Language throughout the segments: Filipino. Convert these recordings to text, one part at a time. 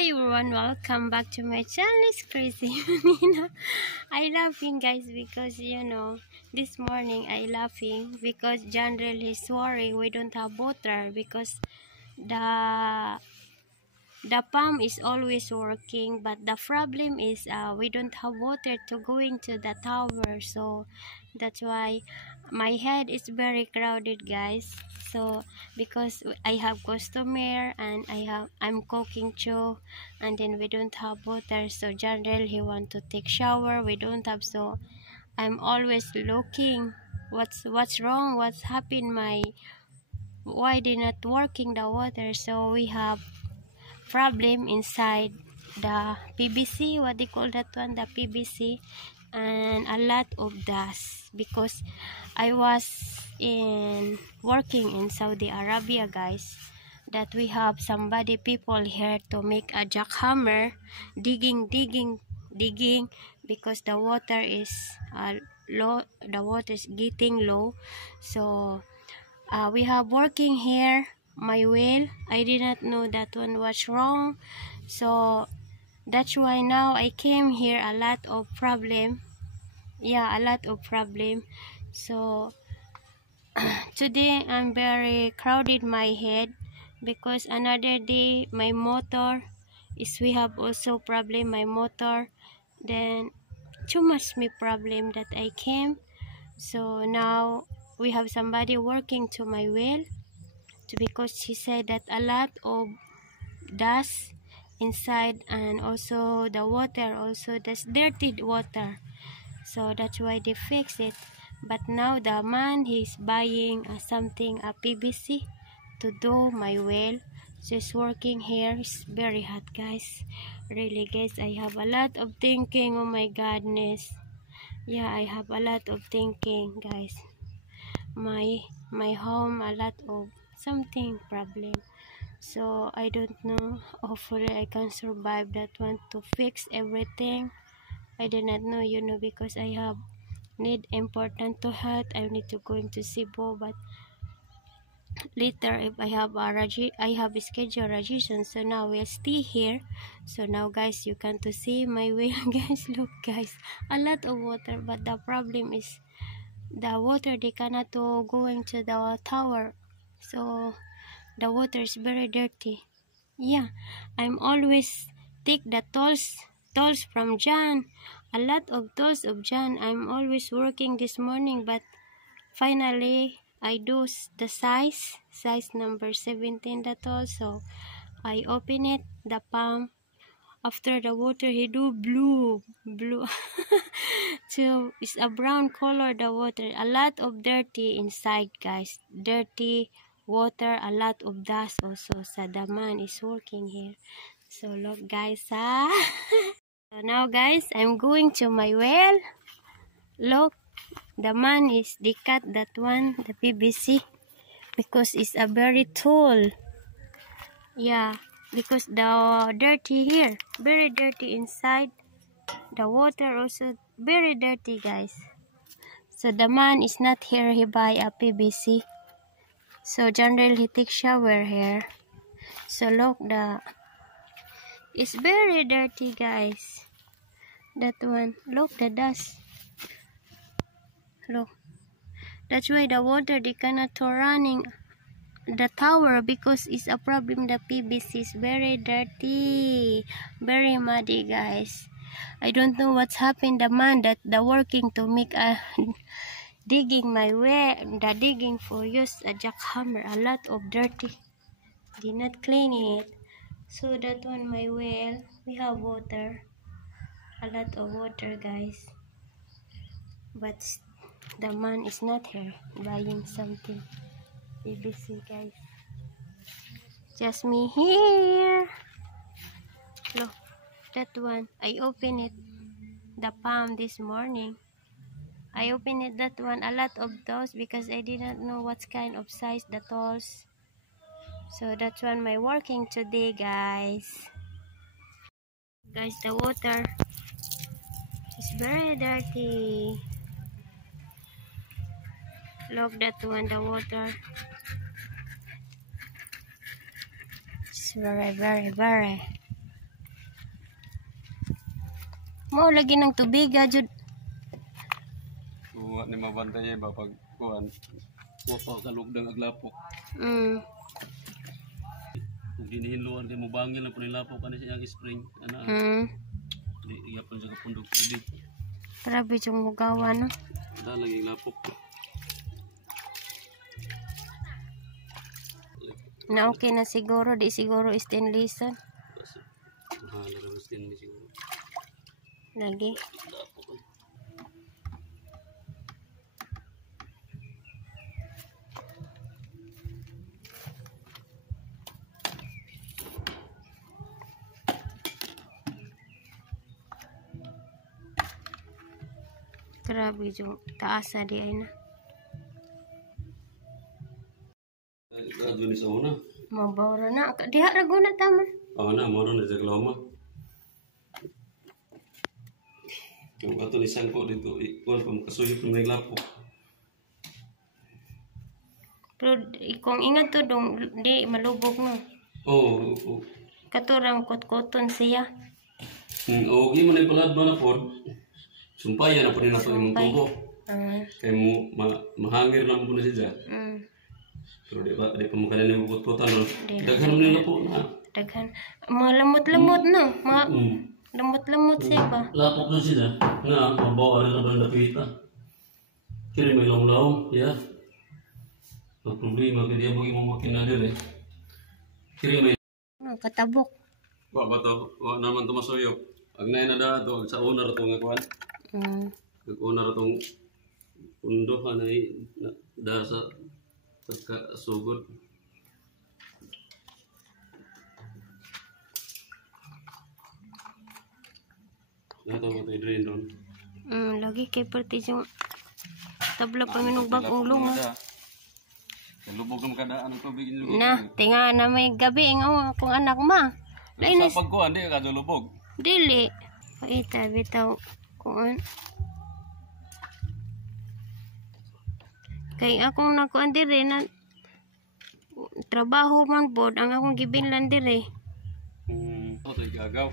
Hi everyone, welcome back to my channel. It's Crazy Manina. I laughing guys because this morning I laughing because General is worried we don't have water because the pump is always working, but the problem is we don't have water to go into the tower, so that's why my head is very crowded guys. So because I have customer and I'm cooking too, and then we don't have water, so General he want to take shower, we don't have, so I'm always looking what's wrong, what's happened, why they not working the water. So we have problem inside the PVC, what they call that one, the PVC, and a lot of dust because I was working in Saudi Arabia guys, that we have somebody people here to make a jackhammer, digging because the water is low, the water is getting low. So we have working here my well. I did not know that one was wrong, so that's why now I came here. A lot of problem, yeah, a lot of problem. So today I'm very crowded my head because another day my motor is, we have also problem my motor, then too much me problem that I came. So now we have somebody working to my well because she said that a lot of dust inside, and also the water, also that's dirty water, so that's why they fix it. But now the man, he's buying something, a PVC to do my well. Just working here. It's very hot guys, really guys. I have a lot of thinking, oh my goodness, yeah, I have a lot of thinking guys. My home, a lot of something problem, so I don't know, hopefully I can survive that one to fix everything. I did not know, because I have need important to health, I need to go into Cebu, but later if I have I have a schedule registration, so now we'll stay here. So now guys, you can to see my way guys, look guys, a lot of water, but the problem is the water, they cannot go into the tower, so the water is very dirty. Yeah, I'm always take the tools from John, a lot of tools of John. I'm always working this morning, but finally I do the size number 17 the tool. So I open it, the pump. After the water, he do blue so it's a brown color the water, a lot of dirty inside guys, dirty water, a lot of dust also. So the man is working here, so look guys, so now guys, I'm going to my well. Look, the man is, they cut that one, the PVC, because it's a very tall, yeah, because the dirty here, very dirty inside, the water also very dirty guys. So the man is not here, he buy a PVC, so General he take shower here. So look, it's very dirty guys, that one, look the dust, look, that's why the water, they cannot running the tower because it's a problem, the PVC is very dirty, very muddy guys. I don't know what's happened, the man that the working to make a digging my way, the digging for use a jackhammer, a lot of dirty, did not clean it. So that one my well, we have water, a lot of water guys, but the man is not here buying something PVC guys, just me here. Look, that one, I open it, the palm this morning, I open it, that one, a lot of those because I didn't know what kind of size the tools. So that's one my working today guys. Guys, the water is very dirty. Look, that one, the water, it's very Mao lagi ng tubig jud. Kuha ni mabantay ba pag kuan. Kuha pa kalugdang aglapok. Kung dinihinluan kay mo bangil na po nilapok ani siya spring ana. Di iyapon sa kapundok tubig. Grabe yung mugawa no. Lagi lapok. Na okay na siguro, di siguro stainless. Mahal na stainless siguro. Lagi. Grabe yung taasa di ay na. Adto ni sa una. Mabawra na. Diha ra guna taman. Na mo ron sa kaloma. Yung ato ni sangko dito ikuan pa makasuyod ng may lapok. Pero kung ingat to dong di malubog no. Oo. Katurang kot-koton siya. Okay mo na ipalad mo na po. Sumpayan na po rin nato yung tubo. Kaya mo mahangir na mo na siya. Pero di pa mo kanina yung bukot-bukotan nun. Daghan mo nila po na. Daghan. Mga lamot-lamot no. Mga lamot-lamot siya ba? Lapok na sila. Nga, mabawa rin na ba napita. Kaya may long-long. Yeah. Ang problema kaya diya mo makinalir eh. Kaya may... Katabok. Wa ba to? Wa naman to masuyok. Ang nay na da to. Sa una ra to nga kuhan. Una ra tong undohan ay da sa sugod. Nato ko to drain doon. Lagi kay perti yung tabla pa minugbag ulong. Lubog ng kadaan ng tubig in na, tinga na may gabi ang akong anak ma. Sa pagkuhan di ka lubog. Dili. Paita bitaw kuan. Kay akong nakuan dire na trabaho man pod ang akong gibinlan dire. Ito gagaw.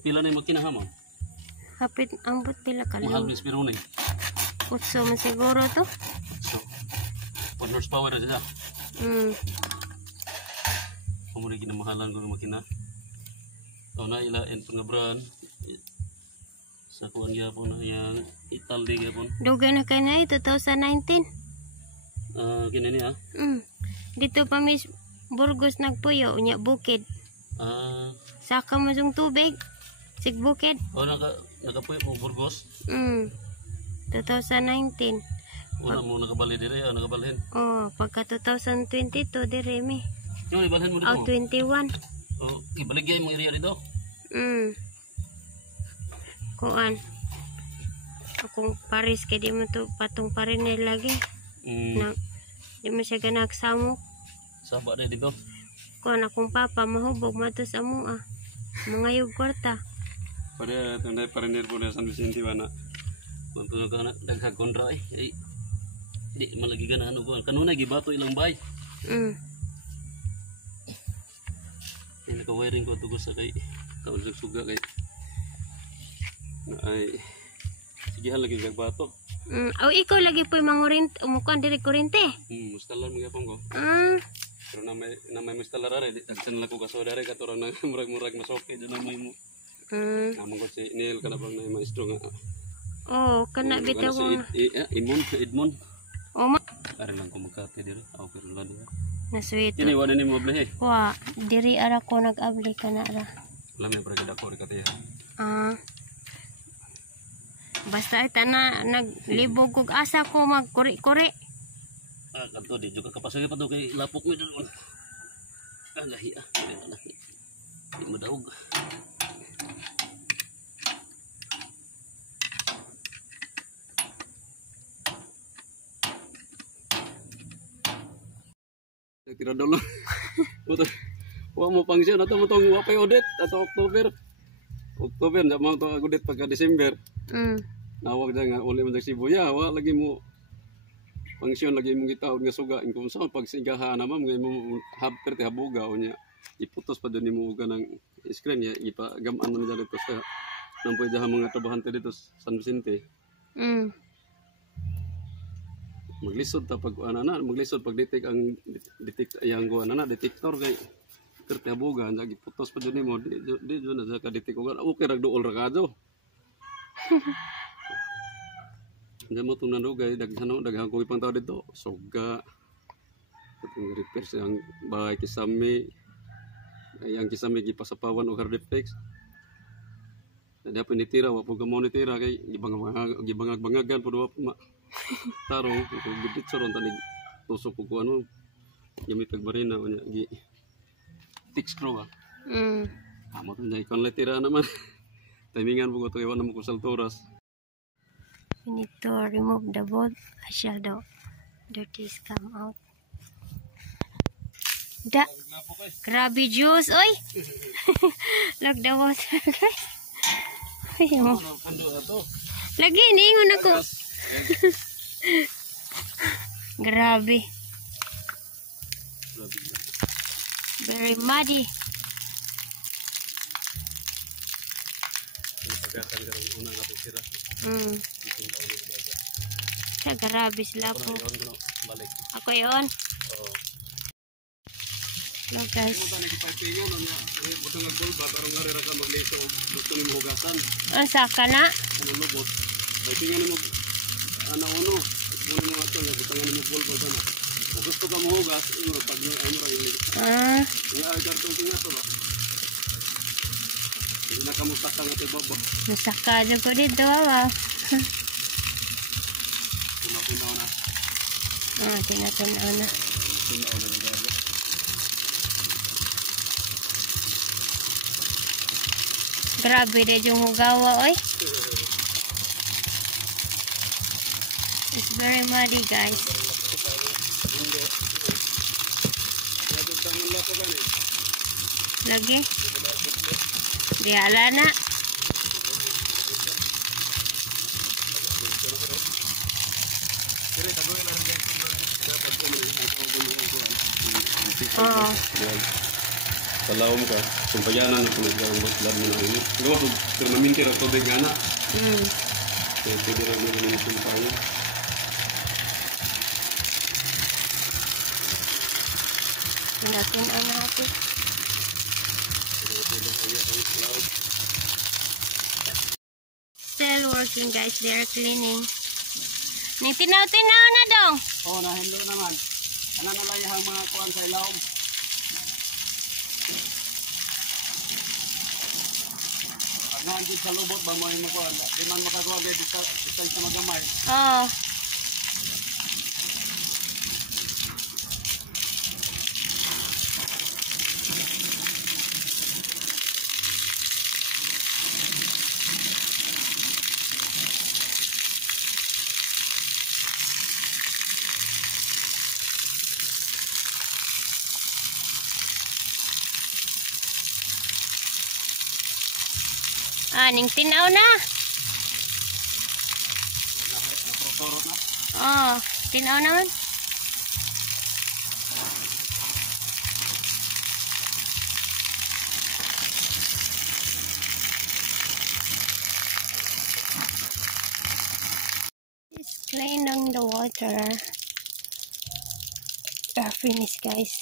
Pila na yung magkinahama? Hapit ambot pila ka Mahal lang. ng spirone. Utso man siguro to. So, 1 horsepower na siya. Kumuli ginamahalan ko ng makina. Na ila and pangabraan sa kuan gyapon na yang Italy gyapon. Dugay na kay na 2019. Kinani ha. Dito pa mis Burgos nagpuyo unya bukid. Saka mo yung tubig. Sig bukid. Nakapuyo mo Burgos. 2019. Wala mo nakabali dire, nakabalhin. Pagka 2022 dire mi. Yung ibalhin mo dito. 21. Ibaligay mo area dito. Kuan. Akong Paris kay di mo to patong pa rin lagi. Na di mo siya ganak samok. Saba na dito. Kuan akong papa mahubog mato sa mua. Mga yung kwarta. Pada tunday parinir po na San Vicente ba na. Kung ka na daghag kontra ay di malagi ka na ano ko. Kanuna gibato ilang bay. Naka-wiring ko tugos sa kay kausag suga kay ay sige lagi kag bato. Ikaw lagi po mangurint umukuan diri kurente. Mustalan mga pong ko. Pero na may mustalar are di tagsan la ko kasoda re katurang na murag masoke dyan na may mo. Namang ko si Neil kana bang na maestro nga. Kana bitaw ko. Edmond. Ma. Are lang ko magkate diri. Pero la diri. Nasweet. Kini wala ni mo abli. Wa, diri ara ko nag-abli kana ra. Alam mo para kada ko katiya. Basta ita na naglibog kog asa ko magkuri-kuri. Kanto di juga kapasagay pa to kay lapok mi doon. Gahi Di madaog. Tira dulu. Wa mo pangsyon ato mo tong wapay audit ato October. October na mo to audit pagka December. Nawag na nga uli mo sa Sibuya, wa lagi mo pangsyon lagi mong gitaod nga suga kung sa pagsigahan naman ngay mo habter ti habuga o nya iputos pa din mo uga ng screen ya ipagaman man dali to sa nang pwede mga trabahan dito sa San Vicente. Maglisod ta pag maglisod pag detect ang detect yang go detector kay kerti habuga nya iputos pa din mo di na sa ka detect uga okay ra duol ra kadto. Hindi mo itong nanugay, daghang ko ipang tao dito. Soga, itong repair siyang bahay kisame, ang kisame gipasapawan o hardeflex. Hindi pa nitira, wapog ka mo nitira, kay gibangag-bangagan po doon po tarong, kung gibit sa ron, tanig tusok ko ano, yung may pagbarina, fix screw Amo ito niya, ikon tira naman. Timingan po ko ito, iwan naman ko sa alturas. We need to remove the bolt shadow. Dirties come out. Grabe juice, oy! Look the water, guys. Lagi, niingon ako. Grabe. Very muddy. Sa grabe sila po. Ako yun. Hello guys. Ang saka na? Gusto ka mahugas, hindi na kamusaka nga tayo baba. Masaka dyan ko dito, wow. Tunaw na. Tinatunaw na. Tunaw na gagawa. Grabe din yung hugawa, oy. It's very muddy, guys. Lagi? Di ala na. Oo. Kalawom ka, sumpayanan ako naglaad mo na ini. Gawa po, permanente ra tubig nga na. Kaya pwede rin mo namin sumpayan. Pinatin ang natin. Still working, guys. They're cleaning. Tinaw-tinaw na dong. Oo, nahendo naman. Ano na lang yung mga kuwan sa ilaw? Pag naandun sa lubot ba mo yung makuwan? Di man makakuha kayo distance na magamay. Oo. Ning tinaw na. Oh, tinaw naman. It's cleaning the water. They're finished, guys.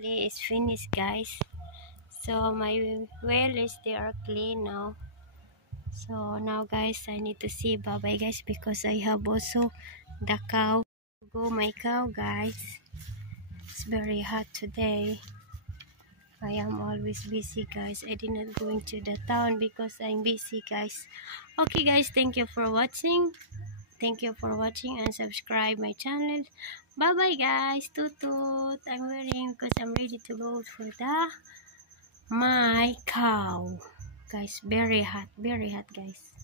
It's finished, guys. So my well is they are clean now. So now guys, I need to say bye bye guys because I have also the cow. Go my cow guys. It's very hot today. I am always busy guys. I did not go into the town because I'm busy guys. Okay guys, thank you for watching. Thank you for watching and subscribe my channel. Bye bye guys. Tutut. I'm wearing because I'm ready to go for my cow guys. Very hot guys.